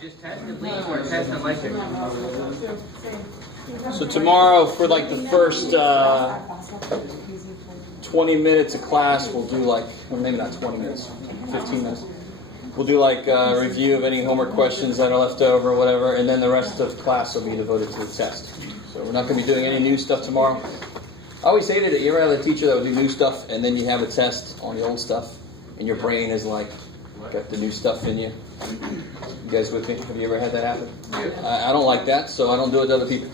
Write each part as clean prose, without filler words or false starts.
just test and leave or test and lecture? So tomorrow, for like the first 20 minutes of class, we'll do like, well, maybe not 20 minutes, 15 minutes. We'll do like a review of any homework questions that are left over or whatever, and then the rest of class will be devoted to the test. So we're not going to be doing any new stuff tomorrow. I always hated it. You ever have a teacher that would do new stuff, and then you have a test on the old stuff, and your brain is like, got the new stuff in you? You guys with me? Have you ever had that happen? I don't like that, so I don't do it to other people.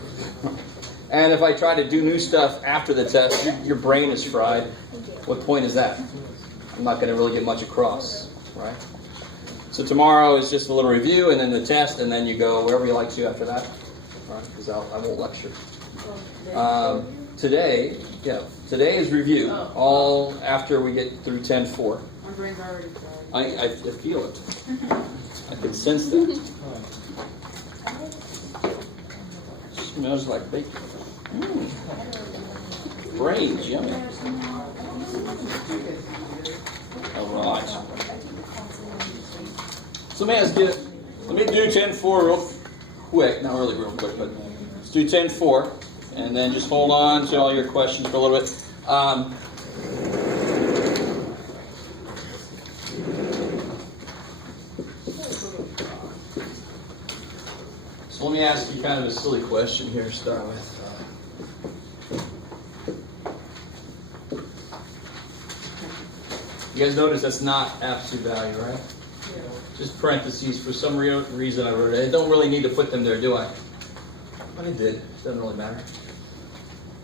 And if I try to do new stuff after the test, your brain is fried. What point is that? I'm not going to really get much across, right? So tomorrow is just a little review, and then the test, and then you go wherever you like to after that, right? Because I won't lecture. Today is review, all after we get through 10-4. My brain's already fried. I feel it. I can sense that. Smells like bacon. Brains, yummy. All right. So let me do 10-4 real quick. Not really real quick, but let's do 10-4. And then just hold on to all your questions for a little bit. So let me ask you kind of a silly question here to start with. You guys notice that's not absolute value, right? Yeah. Just parentheses. For some reason I wrote it. I don't really need to put them there, do I? But I did. It doesn't really matter.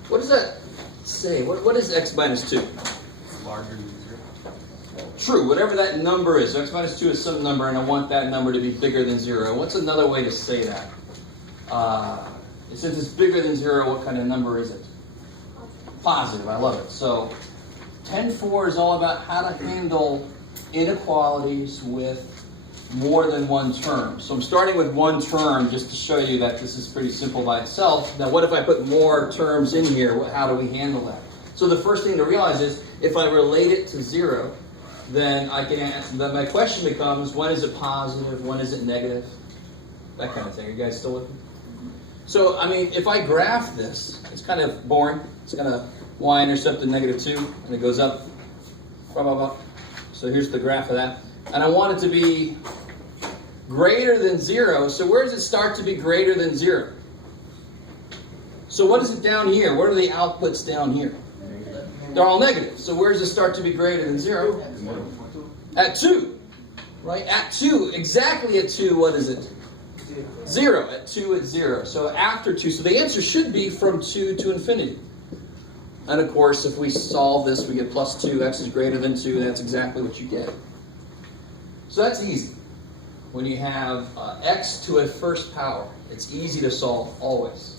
What does that say? What is x minus 2? Larger than 0. True, whatever that number is. So x minus 2 is some number, and I want that number to be bigger than 0. What's another way to say that? Since it's bigger than 0, what kind of number is it? Positive. I love it. So 10-4 is all about how to handle inequalities with more than one term. So I'm starting with one term just to show you that this is pretty simple by itself. Now what if I put more terms in here? How do we handle that? So the first thing to realize is if I relate it to 0, then I can answer. Then my question becomes, when is it positive? When is it negative? That kind of thing. Are you guys still with me? So, I mean, if I graph this, it's kind of boring. It's going to y-intercept at -2, and it goes up, blah, blah, blah. So here's the graph of that. And I want it to be greater than 0. So where does it start to be greater than 0? So what is it down here? What are the outputs down here? They're all negative. So where does it start to be greater than 0? At 2. Right? At 2. Exactly at 2, what is it? 0. At 2, it's 0. So after 2. So the answer should be from 2 to infinity. And of course, if we solve this, we get plus 2. X is greater than 2. That's exactly what you get. So that's easy. When you have x to a first power, it's easy to solve always.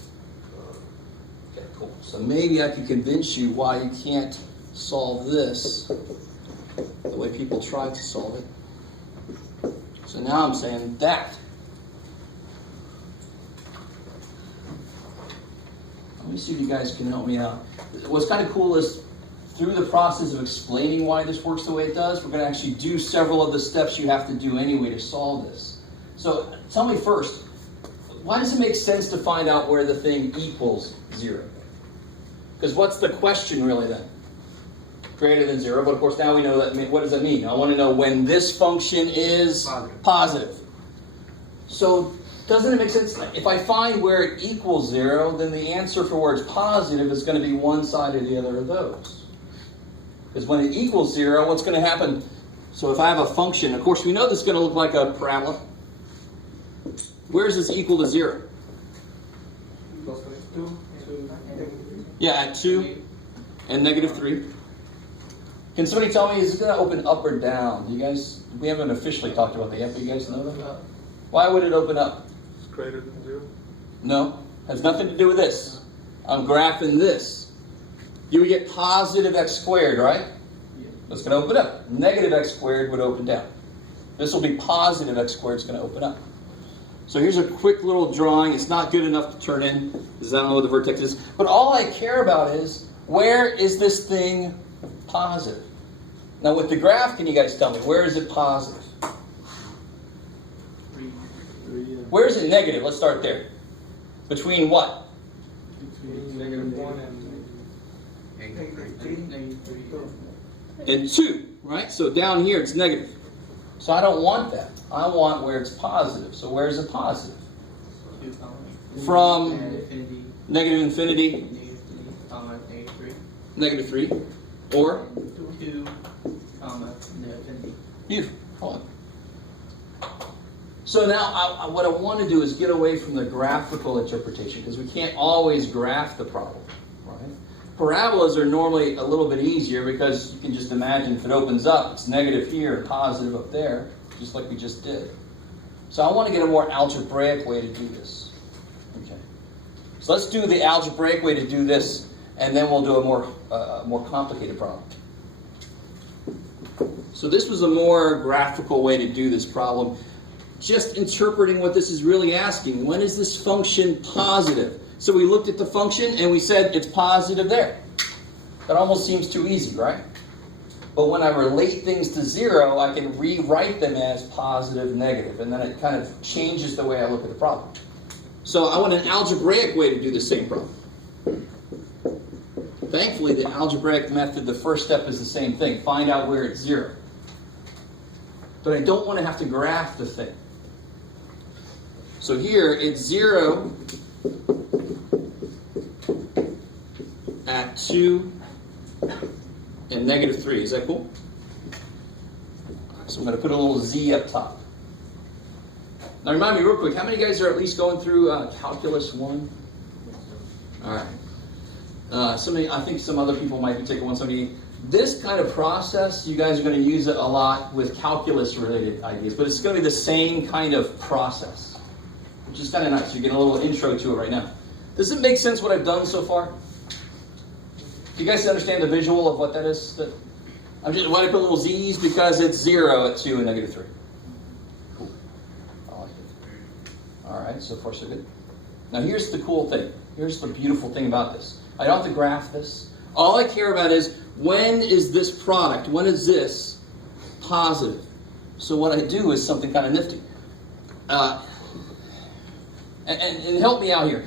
Okay, cool. So maybe I can convince you why you can't solve this the way people try to solve it. So now I'm saying that. Let me see if you guys can help me out. What's kind of cool is through the process of explaining why this works the way it does, we're going to actually do several of the steps you have to do anyway to solve this. So tell me first, why does it make sense to find out where the thing equals 0? Because what's the question really then? Greater than 0, but of course now we know that. What does that mean? I want to know when this function is positive. So doesn't it make sense? If I find where it equals 0, then the answer for where it's positive is going to be one side or the other of those. Because when it equals 0, what's going to happen? So if I have a function, of course we know this is going to look like a parabola. Where is this equal to 0? Yeah, at 2 and -3. Can somebody tell me, is it going to open up or down? You guys, we haven't officially talked about that yet, but you guys know that? Why would it open up? It's greater than 0. No, has nothing to do with this. I'm graphing this. You would get positive x squared, right? That's going to open up. Negative x squared would open down. This will be positive x squared. It's going to open up. So here's a quick little drawing. It's not good enough to turn in because I don't know what the vertex is. But all I care about is, where is this thing positive? Now with the graph, can you guys tell me, where is it positive? 3. Where is it negative? Let's start there. Between what? Negative 1 and And 2, right? So down here it's negative. So I don't want that. I want where it's positive. So where's it positive? From negative infinity, negative 3, or? 2, infinity. Beautiful. Hold on. So now what I want to do is get away from the graphical interpretation, because we can't always graph the problem, right? Parabolas are normally a little bit easier because you can just imagine if it opens up, it's negative here and positive up there, just like we just did. So I want to get a more algebraic way to do this. Okay. So let's do the algebraic way to do this, and then we'll do a more complicated problem. So this was a more graphical way to do this problem. Just interpreting what this is really asking. When is this function positive? So we looked at the function and we said it's positive there. That almost seems too easy, right? But when I relate things to 0, I can rewrite them as positive, negative, and then it kind of changes the way I look at the problem. So I want an algebraic way to do the same problem. Thankfully, the algebraic method, the first step is the same thing. Find out where it's 0. But I don't want to have to graph the thing. So here, it's 0 at 2 and negative 3. Is that cool? So I'm going to put a little z up top. Now remind me real quick, how many guys are at least going through Calculus 1? All right. I think some other people might be taking 178. This kind of process, you guys are going to use it a lot with calculus-related ideas, but it's going to be the same kind of process, which is kind of nice. You're getting a little intro to it right now. Does it make sense what I've done so far? Do you guys understand the visual of what that is? Why did I put little z's? Because it's 0 at 2 and negative 3. Cool. I like it. All right, so far so good. Now here's the cool thing. Here's the beautiful thing about this. I don't have to graph this. All I care about is, when is this product, when is this positive? So what I do is something kind of nifty. And help me out here.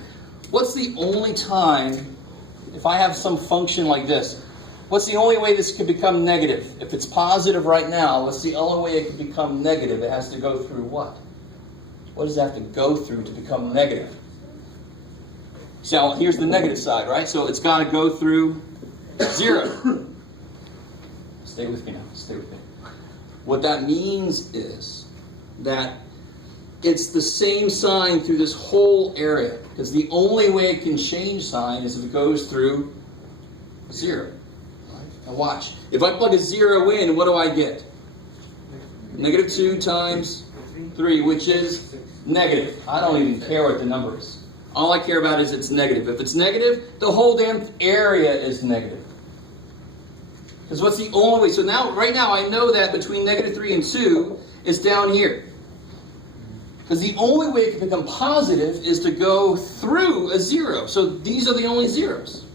What's the only time, if I have some function like this, what's the only way this could become negative? If it's positive right now, what's the only way it could become negative? It has to go through what? What does it have to go through to become negative? So here's the negative side, right? So it's got to go through 0. Stay with me now. Stay with me. What that means is that it's the same sign through this whole area, because the only way it can change sign is if it goes through 0. Right? Now watch. If I plug a 0 in, what do I get? Negative 2 times 3, which is negative. I don't even care what the number is. All I care about is it's negative. If it's negative, the whole damn area is negative. Because what's the only way? So now, right now, I know that between negative 3 and 2 is down here. Because the only way it can become positive is to go through a 0. So these are the only zeros.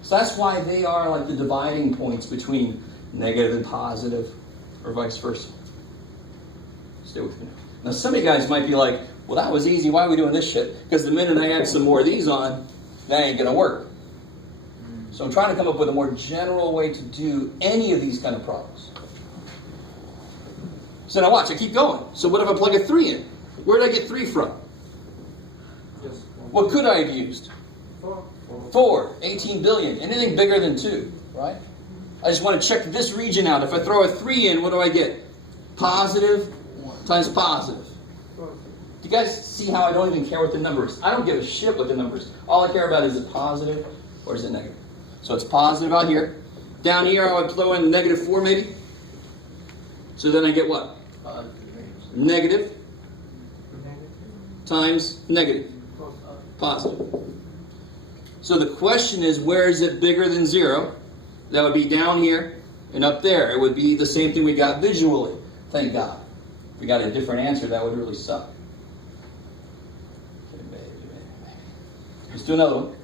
So that's why they are like the dividing points between negative and positive, or vice versa. Stay with me now. Now some of you guys might be like, well, that was easy. Why are we doing this shit? Because the minute I add some more of these on, that ain't going to work. So I'm trying to come up with a more general way to do any of these kind of problems. So now watch, I keep going. So what if I plug a 3 in? Where did I get 3 from? What could I have used? 4. 18 billion. Anything bigger than 2, right? I just want to check this region out. If I throw a 3 in, what do I get? Positive times positive. Do you guys see how I don't even care what the number is? I don't give a shit what the number is. All I care about is it positive or is it negative? So it's positive out here. Down here, I would throw in negative 4 maybe. So then I get what? Negative times negative. Positive. So the question is, where is it bigger than 0? That would be down here and up there. It would be the same thing we got visually. Thank God. If we got a different answer, that would really suck. Let's do another one.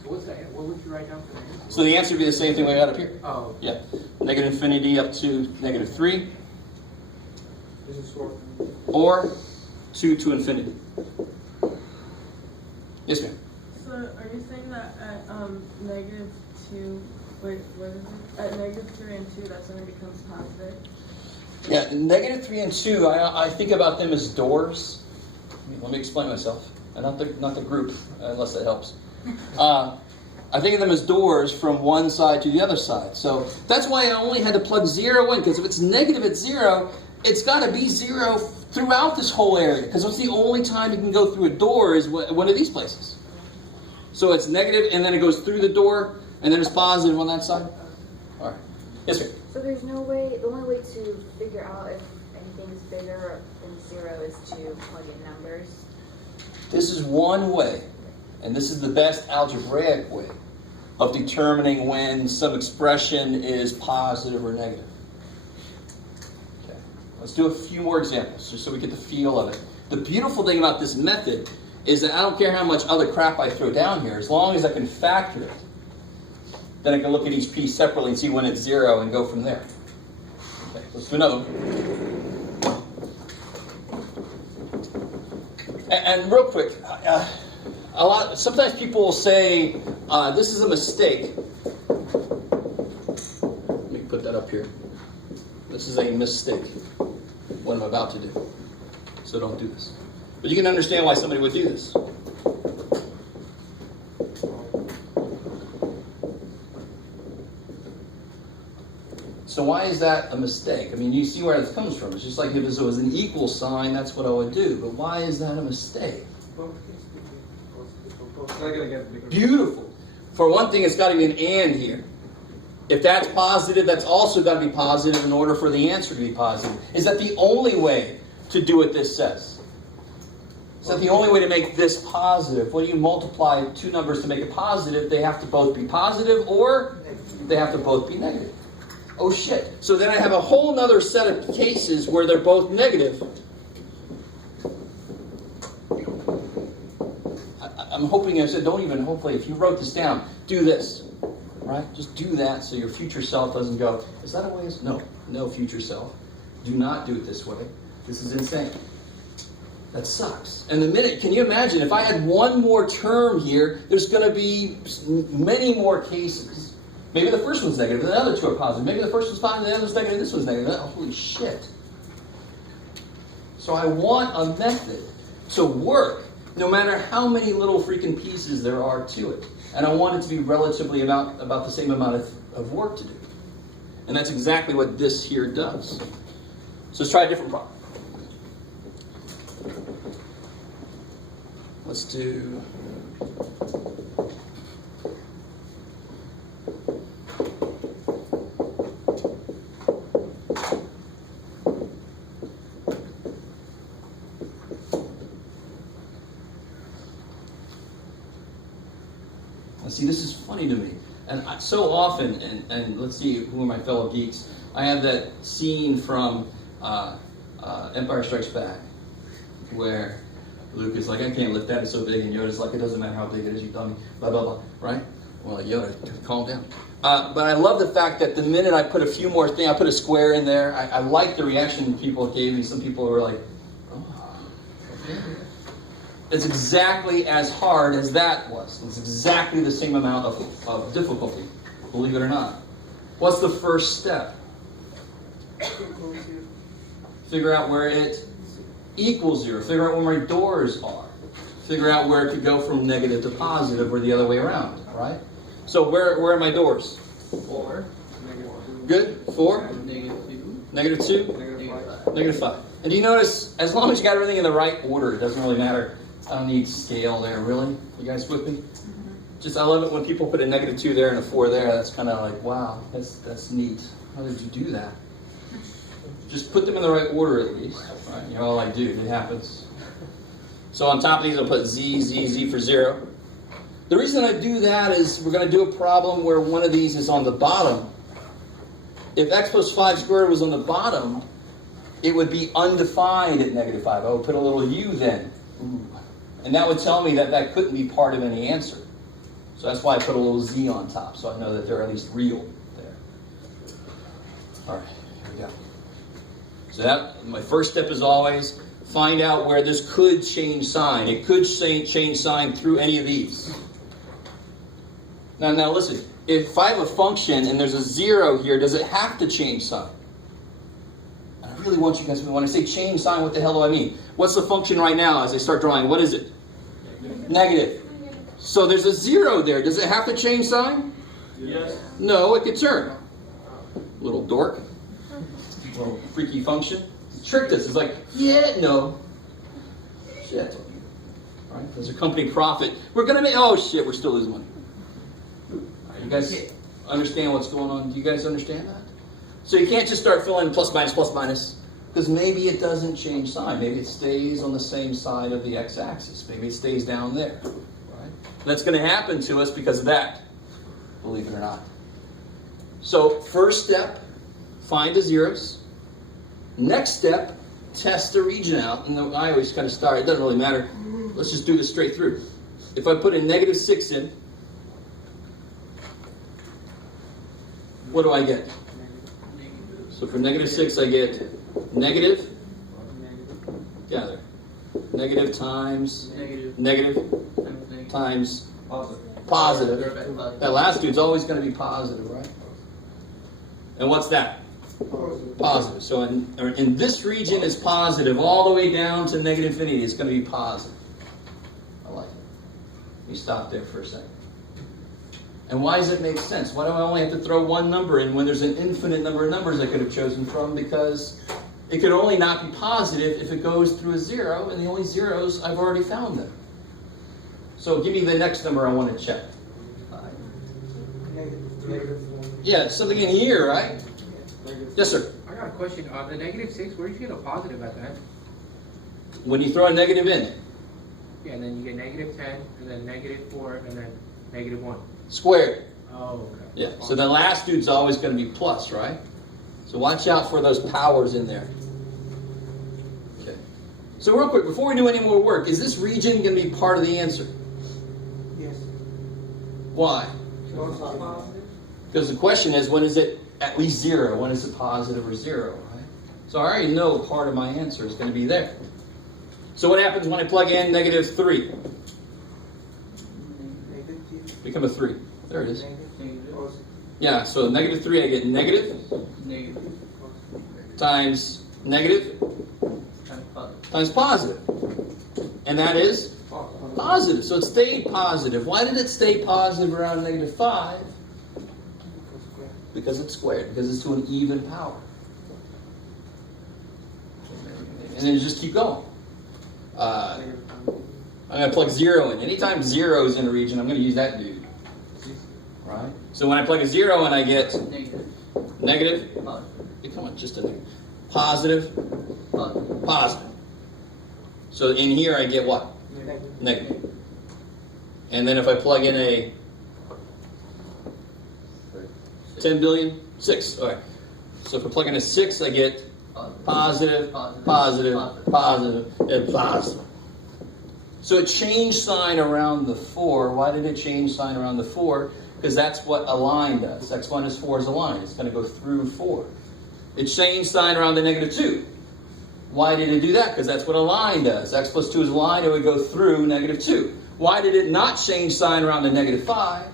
So what's that? What would you write down for the answer? So the answer would be the same thing we got up here. Oh. Yeah. Negative infinity up to negative 3. This is short. Or 2 to infinity. Yes, ma'am. So are you saying that at -2, wait, what is it? At -3 and 2, that's when it becomes positive? Yeah, -3 and 2, I think about them as doors. Let me explain myself, and not the group, unless that helps. I think of them as doors from one side to the other side. So that's why I only had to plug 0 in, because if it's negative at 0, it's got to be 0 throughout this whole area, because it's the only time you can go through a door is one of these places. So it's negative, and then it goes through the door, and then it's positive on that side. All right. Yes, sir. So there's no way, the only way to figure out if anything's bigger than 0 is to plug in numbers? This is one way, and this is the best algebraic way of determining when some expression is positive or negative. Okay. Let's do a few more examples, just so we get the feel of it. The beautiful thing about this method is that I don't care how much other crap I throw down here, as long as I can factor it. Then I can look at each piece separately and see when it's 0 and go from there. Okay, let's do another one. And real quick, sometimes people will say, this is a mistake. Let me put that up here. This is a mistake, what I'm about to do. So don't do this. But you can understand why somebody would do this. So why is that a mistake? I mean, you see where this comes from. It's just like if it was an equal sign, that's what I would do. But why is that a mistake? Beautiful. For one thing, it's got to be an and here. If that's positive, that's also got to be positive in order for the answer to be positive. Is that the only way to do what this says? Is that the only way to make this positive? When you multiply two numbers to make it positive, they have to both be positive or they have to both be negative. Oh shit. So then I have a whole nother set of cases where they're both negative. I'm hoping, I said, don't even, hopefully, if you wrote this down, do this. Right? Just do that so your future self doesn't go, is that a way? No, future self. Do not do it this way. This is insane. That sucks. And the minute, can you imagine, if I had one more term here, there's going to be many more cases. Maybe the first one's negative, and the other two are positive. Maybe the first one's positive, the other one's negative, and this one's negative. Oh, holy shit. So I want a method to work, no matter how many little freaking pieces there are to it. And I want it to be relatively about the same amount of work to do. And that's exactly what this here does. So let's try a different problem. Let's do... See, this is funny to me. And so often, and let's see, who are my fellow geeks? I have that scene from Empire Strikes Back, where Luke is like, I can't lift that, it's so big, and Yoda's like, it doesn't matter how big it is, you dummy, blah, blah, blah, right? Well, Yoda, calm down. But I love the fact that the minute I put a few more things, I put a square in there, I like the reaction people gave me. Some people were like, oh, okay. It's exactly as hard as that was. It's exactly the same amount of difficulty, believe it or not. What's the first step? Figure out where it equals 0. Figure out where my doors are. Figure out where it could go from negative to positive or the other way around, right? So where are my doors? 4. Good? 4? Negative 2. -2? -5. And do you notice, as long as you got everything in the right order, it doesn't really matter. I don't need scale there, really. You guys with me? Mm-hmm. Just, I love it when people put a -2 there and a 4 there. That's kind of like, wow, that's neat. How did you do that? Just put them in the right order at least. Right? You know, all I do, it happens. So on top of these, I'll put Z, Z, Z for 0. The reason I do that is we're going to do a problem where one of these is on the bottom. If x plus 5 squared was on the bottom, it would be undefined at -5. I would put a little u then. Ooh. And that would tell me that that couldn't be part of any answer. So that's why I put a little z on top, so I know that they're at least real there. All right, here we go. So that, my first step is always find out where this could change sign. It could change sign through any of these. Now listen, if I have a function and there's a 0 here, does it have to change sign? And I really want you guys, when I say change sign, what the hell do I mean? What's the function right now as I start drawing? What is it? Negative. So there's a 0 there. Does it have to change sign? Yes. No, it could turn. Little dork. Little freaky function. Tricked us. It's like, yeah, no. Shit, I told you. Right? There's a company profit. We're going to make, oh shit, we're still losing money. Right, you guys understand what's going on? Do you guys understand that? So you can't just start filling plus, minus, because maybe it doesn't change sign. Maybe it stays on the same side of the x-axis. Maybe it stays down there. Right? That's going to happen to us because of that, believe it or not. So first step, find the zeros. Next step, test the region out. And I always kind of start, it doesn't really matter. Let's just do this straight through. If I put a -6 in, what do I get? So for -6, I get negative, gather, negative times negative times positive. That last dude's always going to be positive, right? And what's that? Positive. So in this region is positive all the way down to negative infinity. It's going to be positive. I like it. You stop there for a second. And why does it make sense? Why do I only have to throw one number in when there's an infinite number of numbers I could have chosen from? Because it could only not be positive if it goes through a 0, and the only zeros, I've already found them. So give me the next number I want to check. Yeah, something in here, right? Yes, sir. I got a question. The -6, where do you get a positive at the end? When you throw a negative in, Yeah, and then you get -10, and then -4, and then -1. squared. Oh, okay. Yeah, so the last dude's always going to be plus, right? So watch out for those powers in there. Okay. So real quick, before we do any more work, is this region going to be part of the answer? Yes. Why? Because the question is, when is it at least 0? When is it positive or 0, right? So I already know part of my answer is going to be there. So what happens when I plug in -3? Become a 3. There it is. Yeah, so -3, I get negative times negative times positive. And that is positive. So it stayed positive. Why did it stay positive around -5? Because it's squared. Because it's to an even power. And then you just keep going. I'm going to plug 0 in. Anytime 0 is in a region, I'm going to use that dude. Right? So when I plug a 0 in, I get negative. Come on, just a negative. Positive. Positive. So in here, I get what? Negative. And then if I plug in a 10 billion, 6. All right. So if I plug in a 6, I get positive, positive, positive, and positive. So it changed sign around the 4. Why did it change sign around the 4? Because that's what a line does. X minus 4 is a line. It's going to go through 4. It changed sign around the -2. Why did it do that? Because that's what a line does. X plus 2 is a line. It would go through -2. Why did it not change sign around the -5?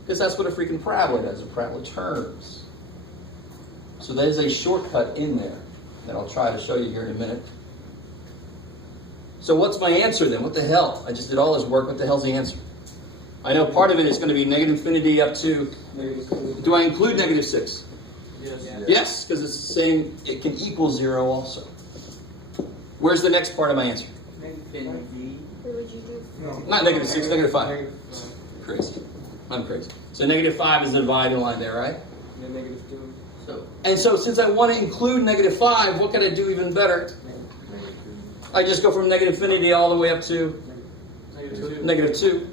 Because that's what a freaking parabola does. A parabola turns. So there's a shortcut in there that I'll try to show you here in a minute. So what's my answer then? What the hell? I just did all this work. What the hell's the answer? I know part of it is going to be negative infinity up to... Do I include -6? Yes. Yes, because it's the same. It can equal 0 also. Where's the next part of my answer? What would you do? Not -6, -5. Crazy. I'm crazy. So -5 is the dividing line there, right? -2. And so since I want to include -5, what can I do even better? I just go from negative infinity all the way up to -2.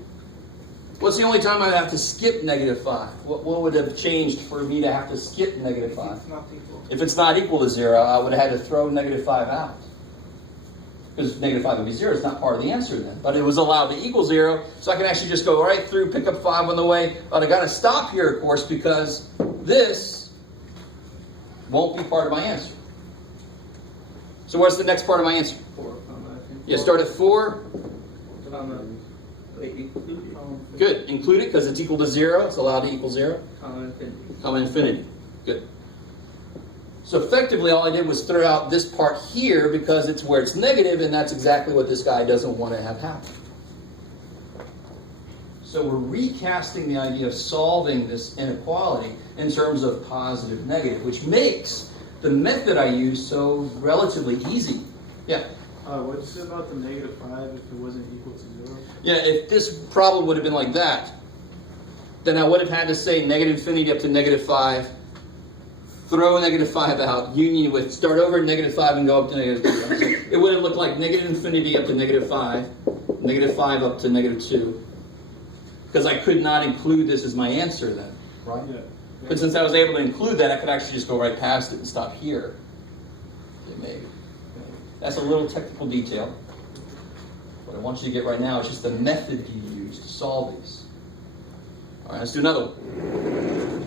What's the only time I have to skip -5? What would have changed for me to have to skip -5? If it's not equal to 0, I would have had to throw -5 out. Because -5 would be 0. It's not part of the answer then. But it was allowed to equal 0, so I can actually just go right through, pick up 5 on the way. But I got to stop here, of course, because this won't be part of my answer. So what's the next part of my answer? 4. Yeah, start at 4. Wait, include Good. Include it because it's equal to 0. It's allowed to equal 0. infinity. Comma infinity. Good. So effectively all I did was throw out this part here because it's where it's negative, and that's exactly what this guy doesn't want to have happen. So we're recasting the idea of solving this inequality in terms of positive, negative, which makes the method I use so relatively easy. Yeah? What'd you say about the negative 5 if it wasn't equal to 0? Yeah, if this problem would have been like that, then I would have had to say negative infinity up to negative 5, throw negative 5 out, union with, start over at negative 5 and go up to negative 2. It would have looked like negative infinity up to negative 5, negative 5 up to negative 2, because I could not include this as my answer then, right? Yeah. But since I was able to include that, I could actually just go right past it and stop here. Okay, maybe. That's a little technical detail. What I want you to get right now is just the method you use to solve these. All right, let's do another one.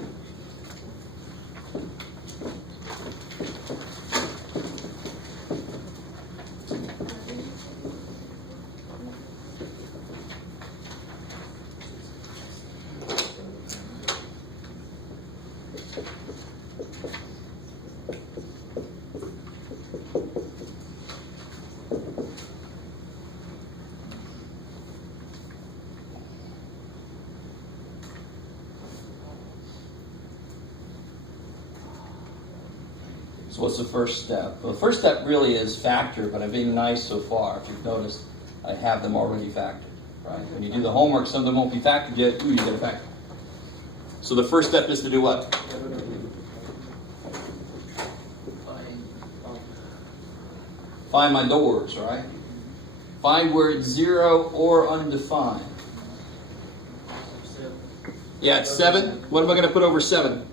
So what's the first step? Well, the first step really is factor, but I've been nice so far. If you've noticed, I have them already factored, right? When you do the homework, some of them won't be factored yet. Ooh, you got to factor. So the first step is to do what? Find my doors, right? Find where it's 0 or undefined. Yeah, it's 7. What am I going to put over 7?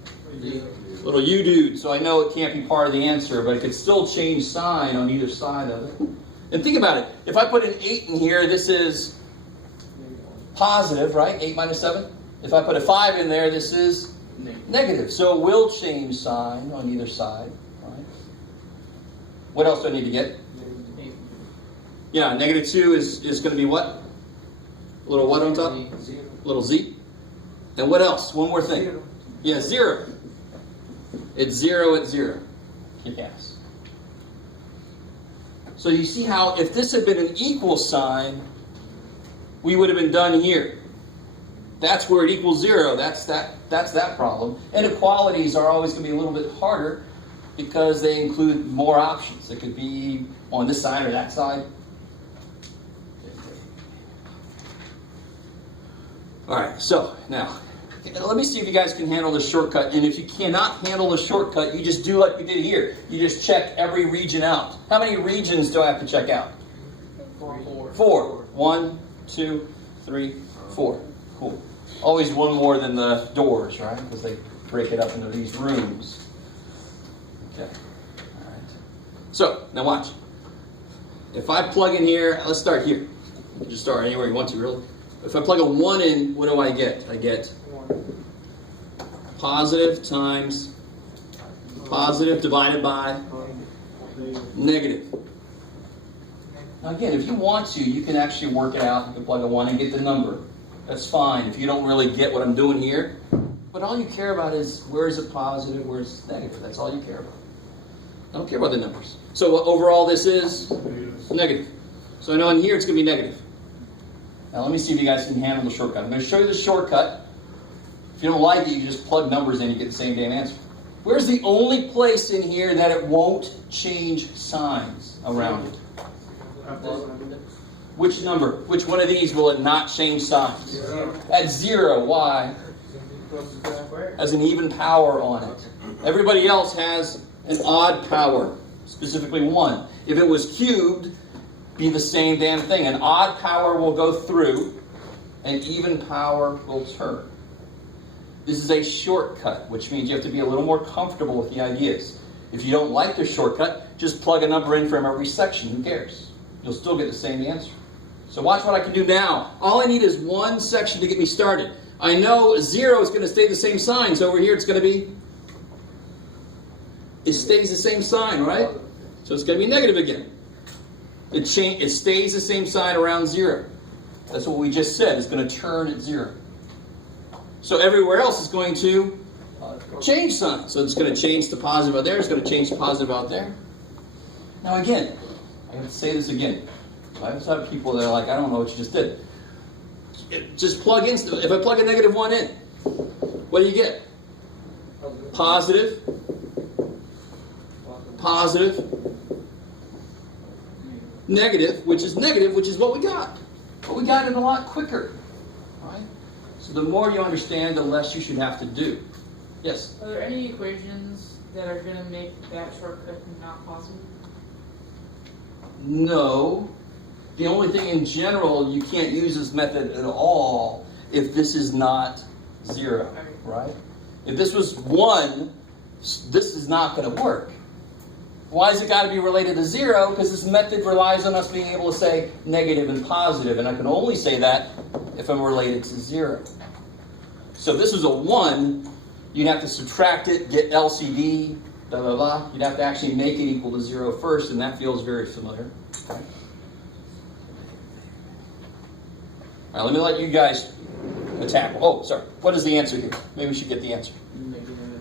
Little U dude, so I know it can't be part of the answer, but it could still change sign on either side of it. And think about it. If I put an 8 in here, this is positive, right? 8 minus 7. If I put a 5 in there, this is negative. So it will change sign on either side, right? What else do I need to get? Yeah, negative 2 is going to be what? A little what on top? A little z. And what else? One more thing. Yeah, 0. It's 0 at 0. Kick ass. So you see how if this had been an equal sign, we would have been done here. That's where it equals 0. That's that problem. Inequalities are always going to be a little bit harder because they include more options. It could be on this side or that side. All right, so now let me see if you guys can handle the shortcut. And if you cannot handle the shortcut, you just do like we did here. You just check every region out. How many regions do I have to check out? 4. 1, 2, 3, 4. Cool. Always one more than the doors, right? Because they break it up into these rooms. Okay. All right. So, now watch. If I plug in here, let's start here. You can just start anywhere you want to, really. If I plug a 1 in, what do I get? I get positive times positive divided by negative. Now again, if you want to, you can actually work it out. You can plug a 1 and get the number. That's fine if you don't really get what I'm doing here. But all you care about is where is it positive, where is it negative. That's all you care about. I don't care about the numbers. So what overall this is? Negative. So I know in here it's going to be negative. Now let me see if you guys can handle the shortcut. I'm going to show you the shortcut. If you don't like it, you just plug numbers in, you get the same damn answer. Where's the only place in here that it won't change signs around it? Which number? Which one of these will it not change signs? 0. At 0. Why? Has an even power on it. Everybody else has an odd power, specifically 1. If it was cubed, be the same damn thing. An odd power will go through, an even power will turn. This is a shortcut, which means you have to be a little more comfortable with the ideas. If you don't like the shortcut, just plug a number in from every section. Who cares? You'll still get the same answer. So watch what I can do now. All I need is one section to get me started. I know 0 is going to stay the same sign, so over here it's going to be, it stays the same sign, right? So it's going to be negative again. It stays the same sign around 0. That's what we just said. It's going to turn at 0. So everywhere else is going to change sign. So it's going to change to positive out there. It's going to change to positive out there. Now again, I have to say this again. I always have people that are like, I don't know what you just did. Just plug in. If I plug a -1 in, what do you get? Positive. Positive. Negative, which is what we got. But we got it a lot quicker. Right? So the more you understand, the less you should have to do. Yes? Are there any equations that are going to make that shortcut not possible? No. The only thing in general, you can't use this method at all if this is not 0, right? If this was 1, this is not going to work. Why has it got to be related to 0? Because this method relies on us being able to say negative and positive, and I can only say that if I'm related to 0. So if this was a 1, you'd have to subtract it, get LCD, blah, blah, blah. You'd have to actually make it equal to 0 first, and that feels very familiar. Okay. All right, let me let you guys attack. Oh, sorry. What is the answer here? Maybe we should get the answer.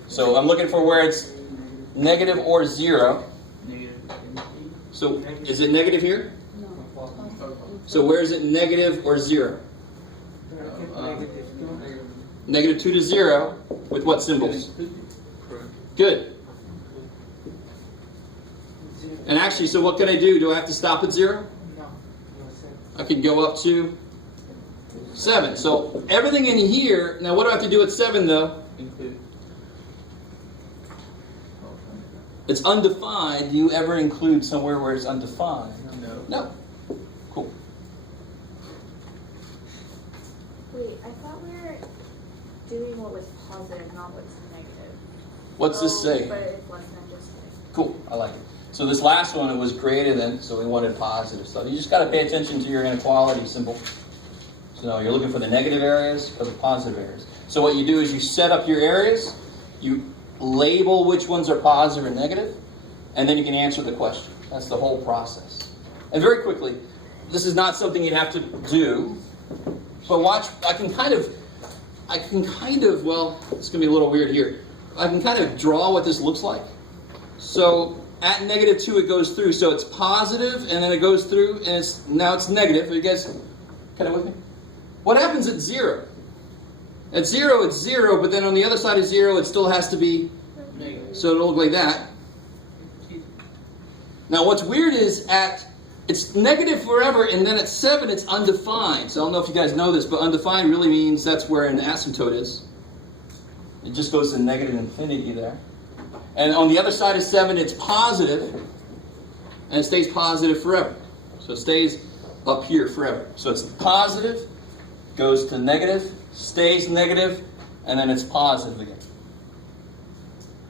So I'm looking for where it's negative or 0. So is it negative here? No. So where is it negative or 0? Negative 2 to 0 with what symbols? Good. And actually, so what can I do? Do I have to stop at 0? I can go up to 7. So everything in here, now what do I have to do at 7 though? It's undefined. Do you ever include somewhere where it's undefined? No. Cool. Wait, I thought we were doing what was positive, not what's negative. What's this say? But it's less than just like. Cool. I like it. So this last one, it was greater than, so we wanted positive stuff. You just got to pay attention to your inequality symbol. So you're looking for the negative areas or the positive areas. So what you do is you set up your areas, you label which ones are positive or negative, and then you can answer the question. That's the whole process. And very quickly, this is not something you'd have to do, but watch, I can kind of, well, it's going to be a little weird here. I can kind of draw what this looks like. So at -2, it goes through. So it's positive, and then it goes through, and now it's negative. Are you guys kind of with me? What happens at 0? At 0, it's 0, but then on the other side of 0, it still has to be negative. So it'll look like that. Now what's weird is it's negative forever, and then at 7, it's undefined. So I don't know if you guys know this, but undefined really means that's where an asymptote is. It just goes to negative infinity there. And on the other side of 7, it's positive, and it stays positive forever. So it stays up here forever. So it's positive, goes to negative, stays negative, and then it's positive again.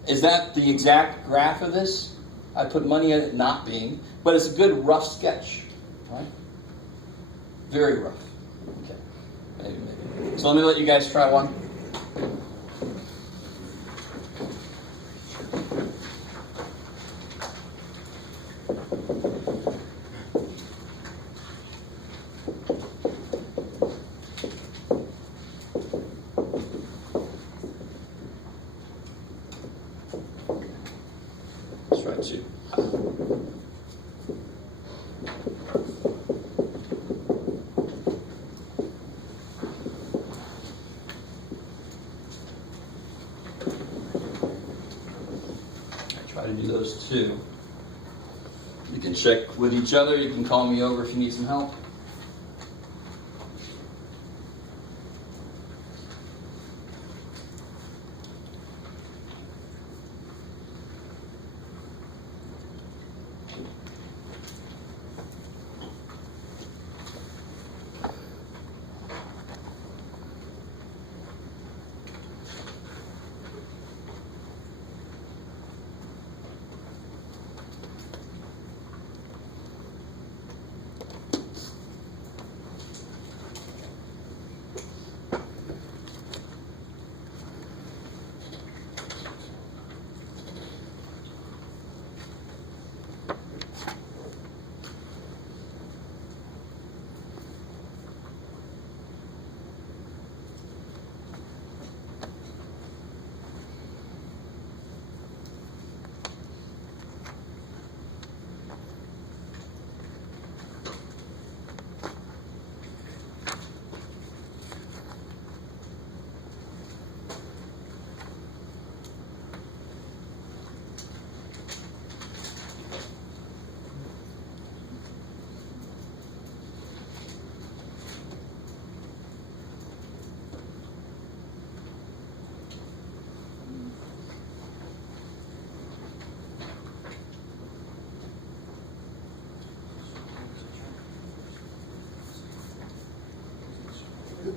Is that the exact graph of this? I put money on it not being, but it's a good rough sketch, right? Very rough. Okay, maybe. So let me let you guys try one. Let's try 2. Try to do those 2. You can check with each other. You can call me over if you need some help.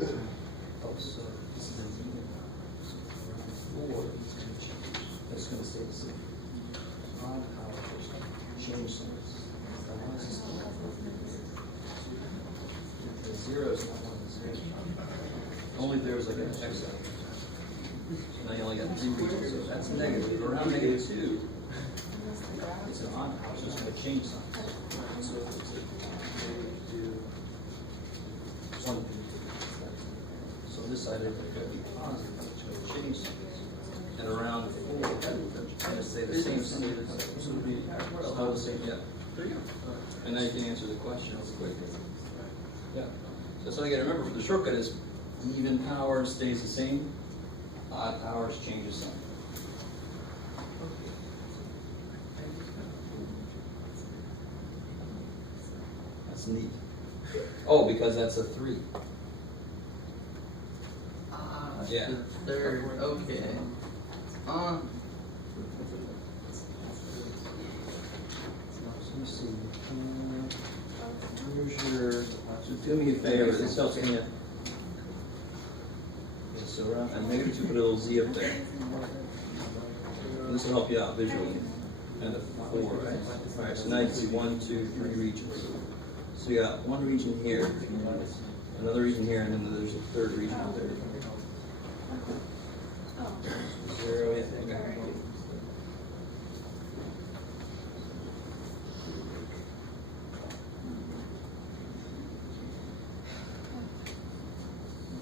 Oh, so this is an even four. That's gonna stay the same. Odd powers change signs. The zero is not one of the same. Only if there was like an X. So now you only got 3 regions, so that's negative. Around -2, it's an odd power, so it's gonna change signs. So if it's one. So this side is going to be positive, it's going to change signs. And around 4, it's going to stay the same. So it'll be still the same. Yeah. There you go. And now you can answer the question real quick. Yeah. So something you got to remember for the shortcut is even power stays the same, odd powers changes sign. That's neat. Oh, because that's a 3. Yeah. Third, okay. Let me see. Here's your. Do me a favor. This helps me. Yeah, so around and -2, put a little Z up there. This will help you out visually. And a 4, right? All right. So now you can see 1, 2, 3 regions. So you got one region here, another region here, and then there's a third region up there. 0, yeah, okay.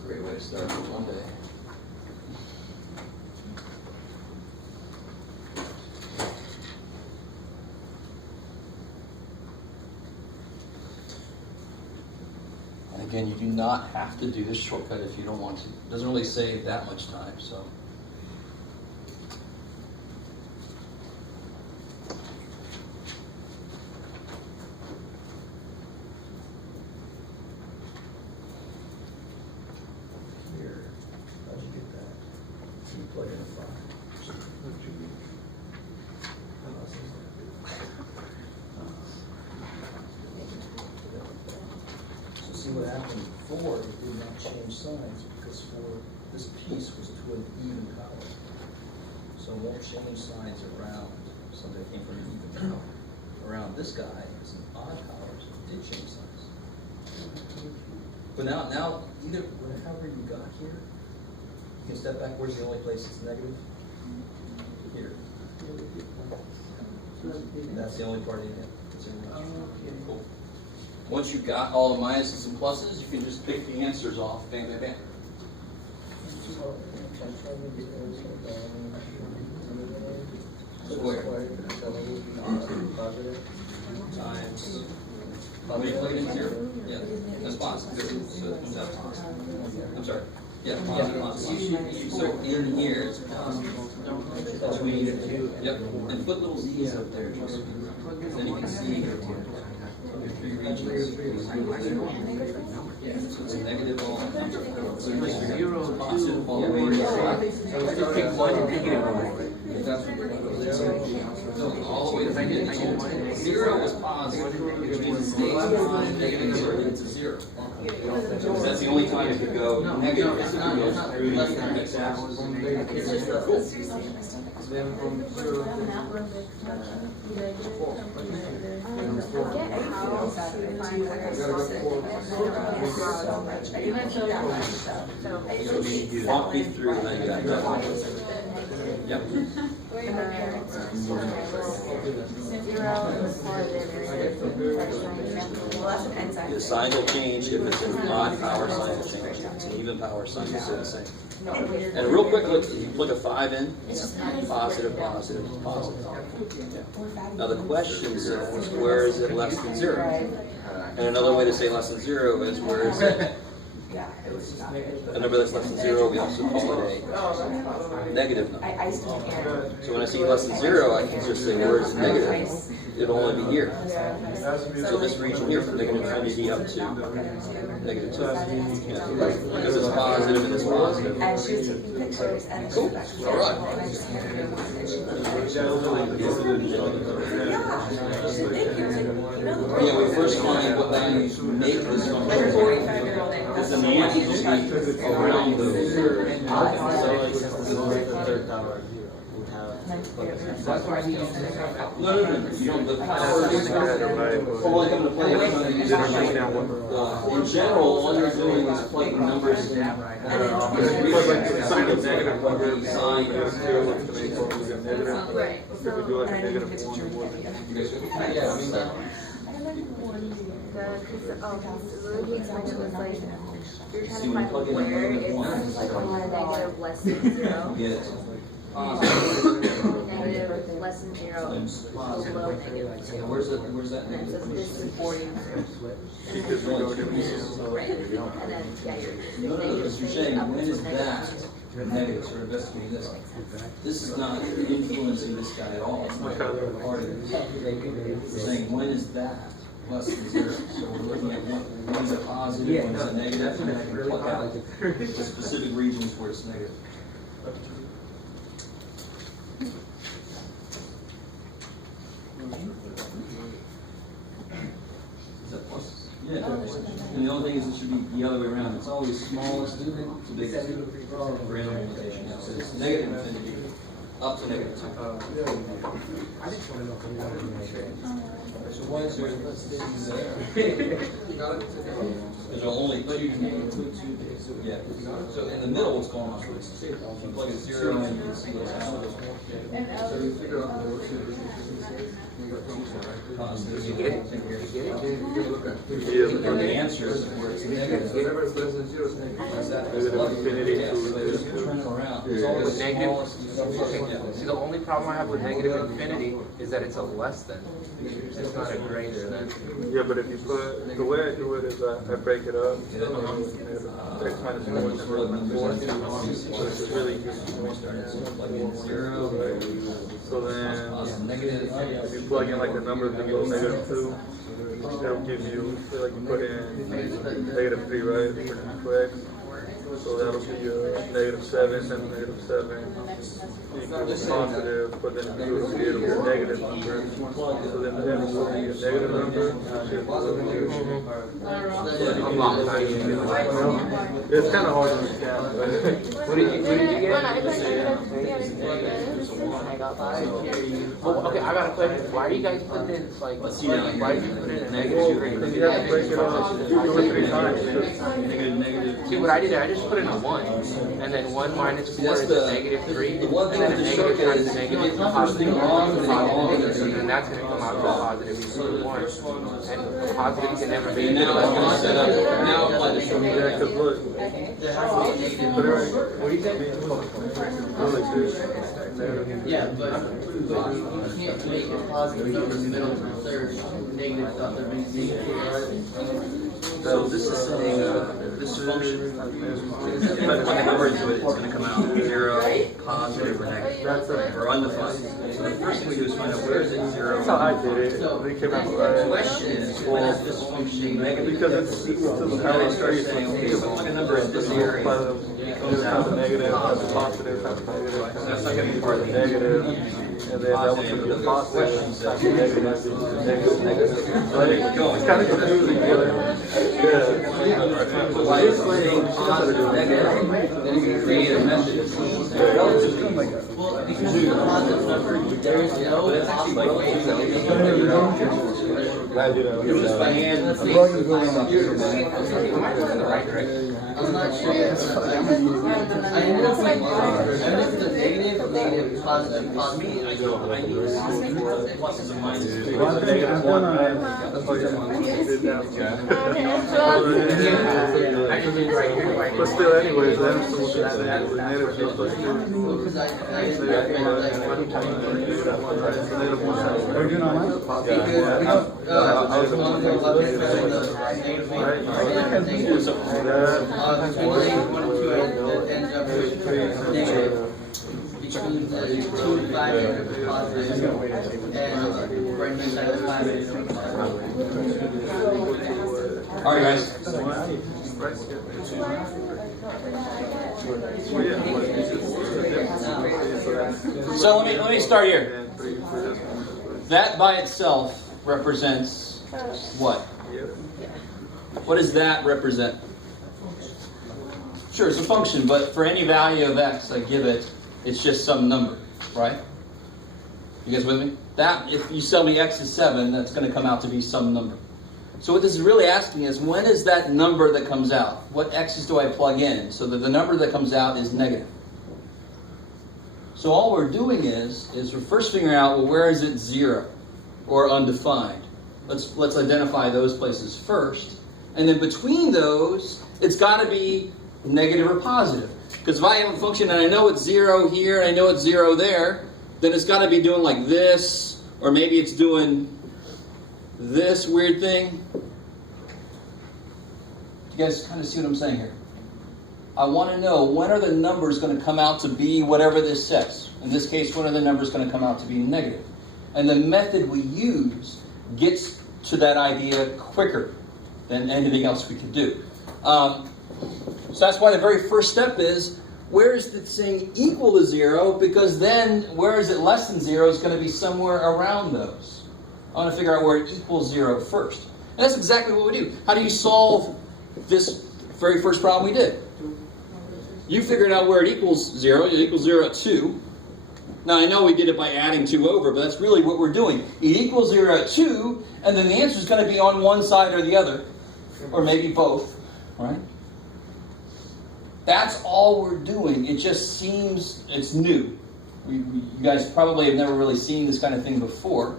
Great way to start one day. Again, you do not have to do this shortcut if you don't want to. It doesn't really save that much time, so. Here, how'd you get that? So you plug in a 5. See what happened before, it did not change signs because this piece was to an even power. So it won't change signs around something that came from an even power. Around this guy is an odd power, so it did change signs. But now either however you got here, you can step back. Where's the only place it's negative? Here. That's the only part of it. Cool. Once you've got all the minuses and pluses, you can just pick the answers off. Bam, bam, bam. Square. Times. What do you plug it in here? Yeah, that's positive. So it comes out positive. I'm sorry. Yeah, positive. So in here, it's positive. That's what we need to do. Yep. And put little Z's up there. Just then you can see your 3 regions. Yeah, so it's a negative all. So it's 0, positive all the way to the side. So just pick one and negative one. All the way to the negative. 0 is positive, which means it stays on negative 0, it's a 0. Because that's the only time it could go negative. It's not through the x-axis. Cool. Then from 0 to Walk me through how you got that. Yep. The sign will change if it's an odd power sign will change. It's an even power sign will stay the same. And real quick, look, if you plug a 5 in, it's positive, positive, positive. Yeah. Now the question is, where is it less than 0? And another way to say less than 0 is where is it? A number that's less than 0, we also call it a negative number. So when I see less than 0, I can just say where is it negative? It'll only be here. So this region here from negative 20 up to negative 2. Yeah. Because it's positive and it's positive. Cool. All right. Yeah, we first find what values make this function. Because then then the answer will be around those. That's why he used to No, you don't, the only come into play in general, all you're doing is plugging numbers in. Right. If we do like a negative 1, Yeah, I mean, that. What he explained it was like, you're trying See, to when you find plug in where a it's one, like on negative less than 0. Get Negative less than 0, below negative 2. where's that And then it says negative? this is 40. because we go to Right. And then, yeah, you're just No, negative because you're thing saying, up when to is negative that 2. negative, or investigating this? This is not influencing this guy at all, it's not part of this. We're saying, when is that less than 0? So we're looking at when is a positive, when is a negative, and then I can pluck out the specific regions where it's negative. Is that plus? Yeah. And the only thing is it should be the other way around. It's always smallest to biggest. Random notation. It says negative infinity up to negative 2. I just want to know if we want to make it. So why is there There's only two. Yeah. So in the middle, what's going on? You plug a 0 and you can see what's happening. You get it? And the answer is where it's negative. infinity Yeah, so they just turn it around. It's always With negative, smallest. see, the only problem I have with negative infinity is that it's a less than. It's not a greater than. Yeah, but if you put, the way I do it is I break it up. X minus 4 is really important. So it's just really easy. Plug in 0. So then, Negative. if you plug in like a number below negative 2, it'll give you, say like you put in negative 3, right, for x. So that'll be negative 7, then negative 7 equals positive, but then if you do it, it'll be a negative number. So then the x will be a negative number. It's kind of hard to understand. What did you get? Oh, okay, I got a question. Why are you guys putting in, like, why did you put in a negative? Because you have to break it up 2 or 3 times. Negative. See, what I did, I just put in a 1, and then 1 minus 4 is a negative 3, The one and thing then a with the negative shortcut times is a if you negative get the first thing wrong, then and that's going to come out to a positive equal to 1. And a positive can never be. Okay, now I'm going to set up, now apply the shortcut. Yeah, because look, put it right. What do you say? Go like this. Negative. Yeah, but you can't make a positive number middle to third, negative stuff that makes So this is saying, this function, if I plug a number into it, it's going to come out 0, positive, or negative, or undefined. So the first thing we do is find out where is it 0. That's how I did it. They came out The right. question is, when is this function negative? Because it's equal to the Now power they of start 3. saying, okay, if we plug a number in this area, it comes Times out negative, times positive, times negative, So that's not going to be part of the negative, and then that one's going to be a positive, times negative, negative. It's kind of confusing, but yeah. So by explaining positive, negative, then you can create a method that's relatively easy. Well, because it's a positive number, there is no But it's actually possible way to like, Glad you know. it was by hand. Am I going in the right direction? I'm not sure. I ended up like, the negative, positive, positive. I need pluses and minuses. Negative 1, right? That's all you're going to did that. Actually, right here, right But here. still, anyways, the answer will be the same. Negative 2 plus 2. Because I Negative 1 times Are you doing online? between the 2 and 5 is positive, and right hand side of the 5 is positive. All right, guys. So let me start here. That by itself represents what? What does that represent? Sure, it's a function, but for any value of x I give it, it's just some number, right? You guys with me? That, if you tell me x is 7, that's going to come out to be some number. So what this is really asking is, when is that number that comes out? What x's do I plug in so that the number that comes out is negative? So all we're doing is we're first figuring out, well, where is it 0 or undefined? Let's identify those places first. And then between those, it's got to be negative or positive. Because if I have a function and I know it's 0 here and I know it's 0 there, then it's got to be doing like this, or maybe it's doing this weird thing. You guys kind of see what I'm saying here? I want to know, when are the numbers going to come out to be whatever this says? In this case, when are the numbers going to come out to be negative? And the method we use gets to that idea quicker than anything else we can do. So that's why the very first step is, where is the thing equal to 0? Because then, where is it less than 0 is going to be somewhere around those. I want to figure out where it equals 0 first. And that's exactly what we do. How do you solve this very first problem we did? You figured out where it equals 0. It equals 0 at 2. Now, I know we did it by adding 2 over, but that's really what we're doing. It equals 0 at 2, and then the answer is going to be on one side or the other, or maybe both, right? That's all we're doing. It just seems it's new. You guys probably have never really seen this kind of thing before.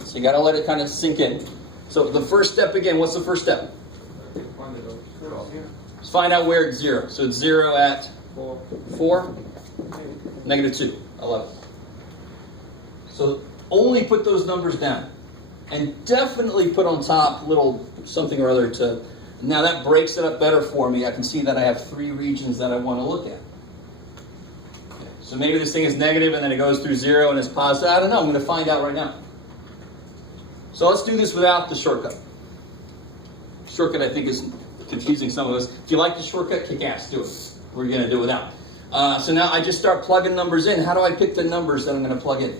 So you got to let it kind of sink in. So the first step again, what's the first step? Let's find out where it's 0. So it's 0 at 4, negative 2. I love it. So only put those numbers down. And definitely put on top little something or other to... Now that breaks it up better for me. I can see that I have 3 regions that I want to look at. Okay. So maybe this thing is negative and then it goes through 0 and it's positive. I don't know. I'm going to find out right now. So let's do this without the shortcut. Shortcut, I think, is confusing some of us. If you like the shortcut, kick ass, do it. We're going to do it without. So now I just start plugging numbers in. How do I pick the numbers that I'm going to plug in?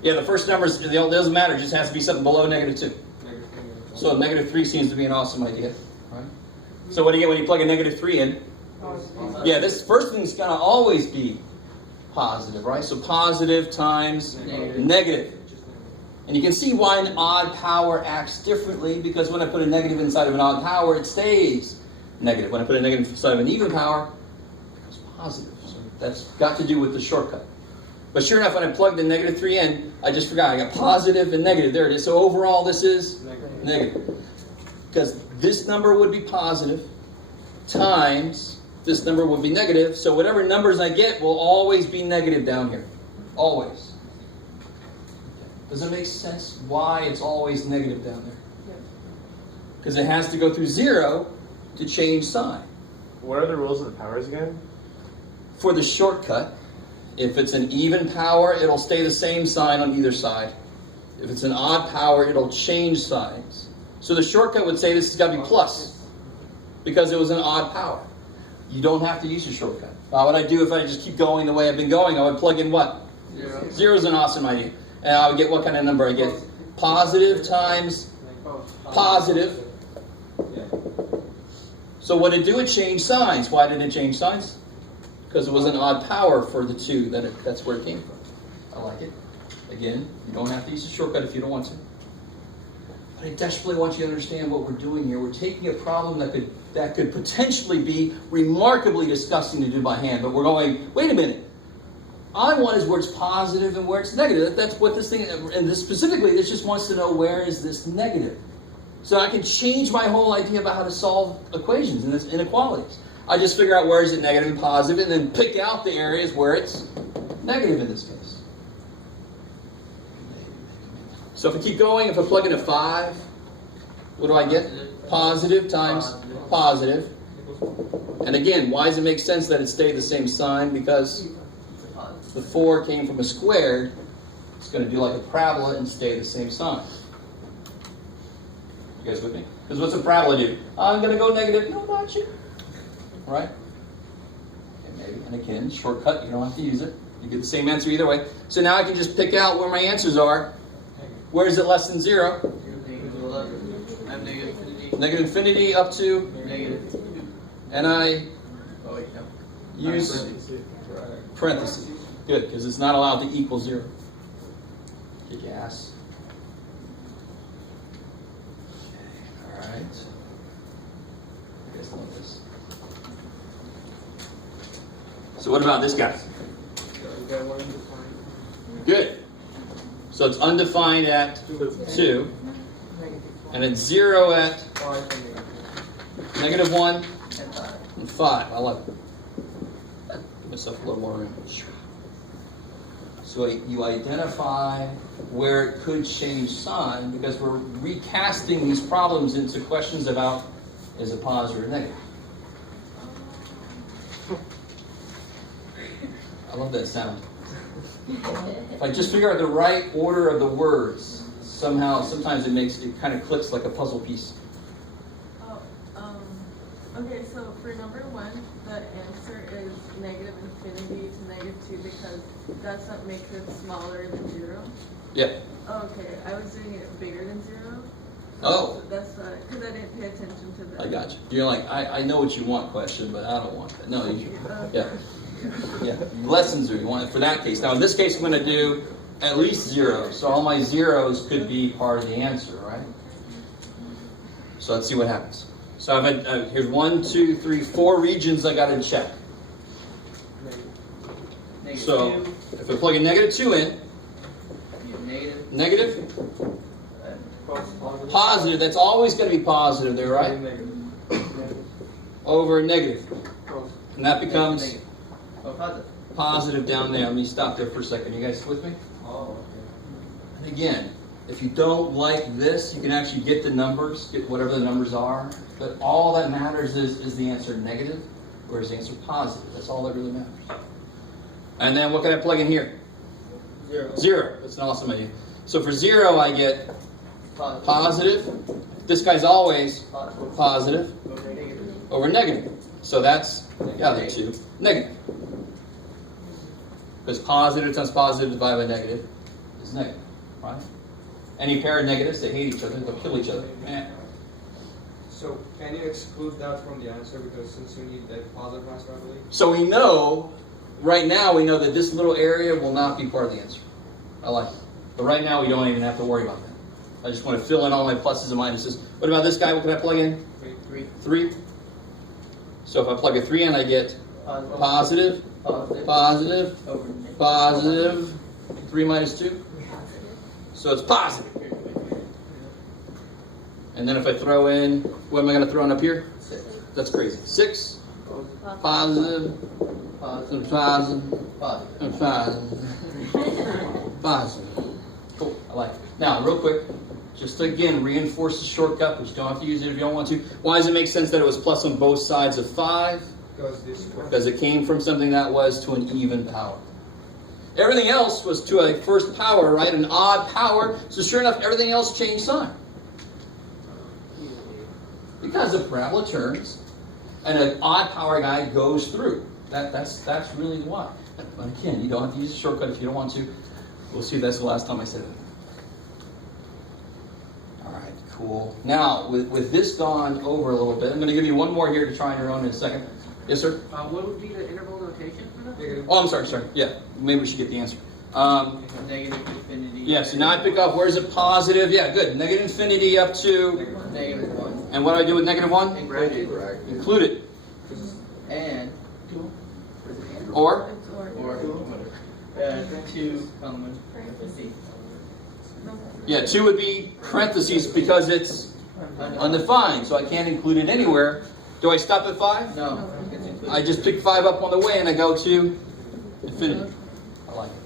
Yeah, the first numbers, it doesn't matter. It just has to be something below negative 2. So negative 3 seems to be an awesome idea. Right? So what do you get when you plug a negative 3 in? Yeah, this first thing's going to always be positive, right? So positive times negative. And you can see why an odd power acts differently, because when I put a negative inside of an odd power, it stays negative. When I put a negative inside of an even power, it becomes positive. So that's got to do with the shortcut. But sure enough, when I plugged the negative 3 in, I just forgot. I got positive and negative. There it is. So overall, this is negative. Because this number would be positive times this number would be negative. So whatever numbers I get will always be negative down here. Always. Does it make sense why it's always negative down there? Because it has to go through 0 to change sign. What are the rules of the powers again? For the shortcut, if it's an even power, it'll stay the same sign on either side. If it's an odd power, it'll change signs. So the shortcut would say this has got to be plus, because it was an odd power. You don't have to use a shortcut. What would I do if I just keep going the way I've been going? I would plug in what? 0 is an awesome idea. And I would get what kind of number I get? Positive times positive. So what did it do? It changed signs. Why did it change signs? Because it was an odd power for the 2. That's where it came from. I like it. Again, you don't have to use a shortcut if you don't want to. But I desperately want you to understand what we're doing here. We're taking a problem that could potentially be remarkably disgusting to do by hand. But we're going, wait a minute. I want is where it's positive and where it's negative. That's what this thing, and this specifically, this just wants to know where is this negative. So I can change my whole idea about how to solve equations and this inequalities. I just figure out where is it negative and positive, and then pick out the areas where it's negative in this case. So if I keep going, if I plug in a 5, what do I get? Positive times positive. And again, why does it make sense that it stayed the same sign? Because the 4 came from a squared. It's going to do like a parabola and stay the same sign. You guys with me? Because what's a parabola do? I'm going to go negative. No, not you. Right? Okay, maybe. And again, shortcut. You don't have to use it. You get the same answer either way. So now I can just pick out where my answers are. Where is it less than 0? Negative infinity. Negative infinity up to? And I Oh, wait, no. use parentheses. Good, because it's not allowed to equal 0. Kick ass. Okay, all right. You guys love this. So what about this guy? Good. So it's undefined at 2, and it's 0 at -1 and 5. I love it. Give myself a little more room. So you identify where it could change sign because we're recasting these problems into questions about is it positive or negative. I love that sound. If I just figure out the right order of the words, sometimes it kind of clicks like a puzzle piece. Okay, so for number 1, the answer is negative infinity to -2 because that's what makes it smaller than 0. Yeah. Okay, I was doing it bigger than 0. Oh. That's why, because I didn't pay attention to that. I got you. You're like, I know what you want question, but I don't want that. No, you, yeah. Yeah. Lessons are you want for that case. Now in this case I'm going to do at least 0. So all my zeros could be part of the answer, right? So let's see what happens. So I've had, here's 1, 2, 3, 4 regions I got to check. So if I plug a -2 in, negative, positive, that's always going to be positive there, right? Over negative. And that becomes positive down there. Let me stop there for a second. You guys with me? And again, if you don't like this, you can actually get the numbers, get whatever the numbers are. But all that matters is the answer negative or is the answer positive. That's all that really matters. And then what can I plug in here? 0. That's an awesome idea. So for 0, I get positive. This guy's always positive over negative. So that's the other 2. Negative. Because positive times positive divided by negative is negative. Right? Any pair of negatives, they hate each other, they'll kill each other. So can you exclude that from the answer because since you need that positive answer, I believe? So we know, right now we know that this little area will not be part of the answer. I like it. But right now we don't even have to worry about that. I just want to fill in all my pluses and minuses. What about this guy? What can I plug in? 3. So if I plug a 3 in, I get positive, positive, positive, 3 minus 2. So it's positive. And then if I throw in, what am I going to throw in up here? 6. That's crazy. 6, positive, positive, positive, and positive. Positive. Cool, I like it. Now, real quick, just to again reinforce the shortcut, but you don't have to use it if you don't want to. Why does it make sense that it was plus on both sides of 5? Because it came from something that was to an even power. Everything else was to a first power, right? An odd power. So sure enough, everything else changed sign. Because the parabola turns, and an odd power guy goes through. That's really why. But again, you don't have to use a shortcut if you don't want to. We'll see if that's the last time I said it. All right, cool. Now, with this gone over a little bit, I'm going to give you one more here to try on your own in a second. Yes, sir? What would be the interval notation for that? Oh, I'm sorry. Yeah, maybe we should get the answer. Negative infinity. Yeah, so now I pick up, where's it positive? Yeah, good. Negative infinity up to... Negative 1. And what do I do with negative 1? Include it. And... Or? 2 common. Yeah, 2 would be parentheses because it's undefined, so I can't include it anywhere. Do I stop at 5? No. I just pick 5 up on the way and I go to infinity. I like it.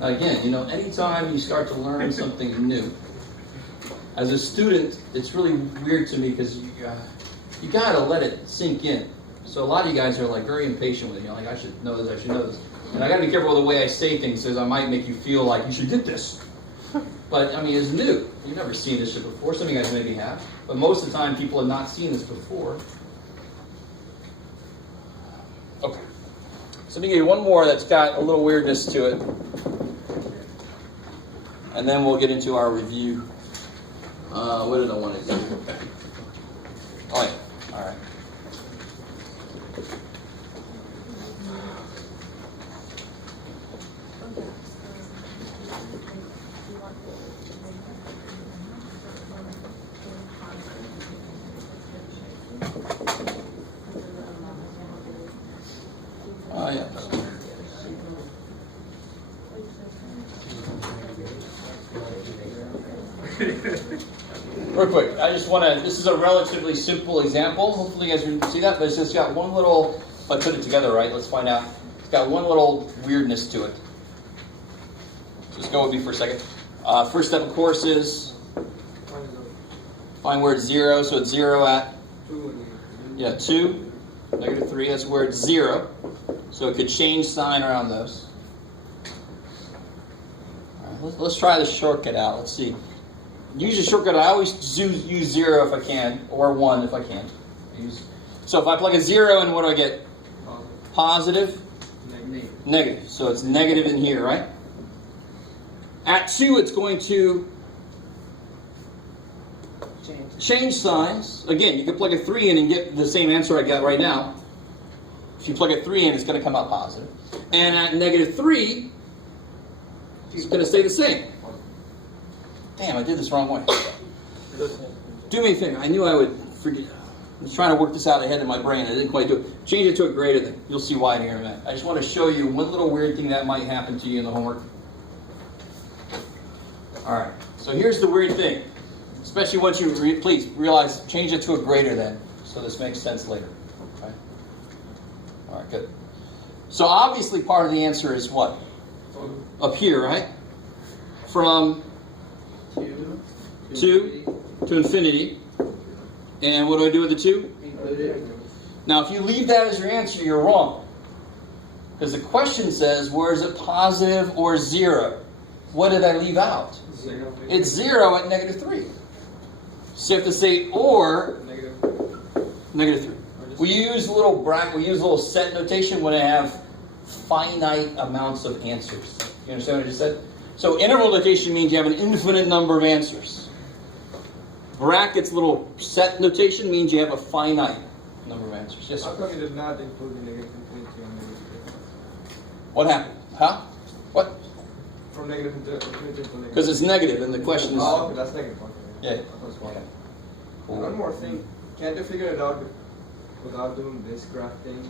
Now again, anytime you start to learn something new, as a student, it's really weird to me because you gotta let it sink in. So a lot of you guys are like very impatient with it. You're like, I should know this, I should know this. And I gotta be careful with the way I say things because I might make you feel like you should get this. But I mean, it's new. You've never seen this shit before. Some of you guys maybe have. But most of the time, people have not seen this before. Okay. So let me give you one more that's got a little weirdness to it. and then we'll get into our review. What did I want to do? Oh yeah, all right. Oh yeah. Real quick, I just want to, this is a relatively simple example. Hopefully you guys can see that, but it's just got one little, if I put it together right, let's find out. It's got one little weirdness to it. Just go with me for a second. First step, of course, is find where it's 0. So it's 0 at, 2, -3, that's where it's 0. So it could change sign around those. All right, let's try the shortcut out. Let's see. Use a shortcut. I always use 0 if I can, or 1 if I can. So if I plug a 0 in, what do I get? Positive? Negative. So it's negative in here, right? At 2, it's going to change signs. Again, you can plug a 3 in and get the same answer I got right now. If you plug a 3 in, it's going to come out positive. And at -3, it's going to stay the same. Damn, I did this wrong way. Do me a favor. I knew I would forget. I was trying to work this out ahead in my brain. I didn't quite do it. Change it to a greater than. You'll see why in here in a minute. I just want to show you one little weird thing that might happen to you in the homework. All right. So here's the weird thing. Especially once you, please realize, change it to a greater than. So this makes sense later. Okay. All right, good. So obviously part of the answer is what? Up here, right? From 2 to infinity. And what do I do with the 2? Now, if you leave that as your answer, you're wrong. Because the question says, where is it positive or 0? What did I leave out? It's 0 at -3. So you have to say or -3. We use a little bracket, we use a little set notation when I have finite amounts of answers. You understand what I just said? So interval notation means you have an infinite number of answers. Brackets, little set notation means you have a finite number of answers. Yes, sir? How come you did not include the negative infinity and negative? What happened? Huh? What? From negative infinity to negative. Because it's negative and the question is... Oh, okay, that's negative. Okay. Yeah. That's one. Cool. One more thing. Can't you figure it out without doing this graph thing?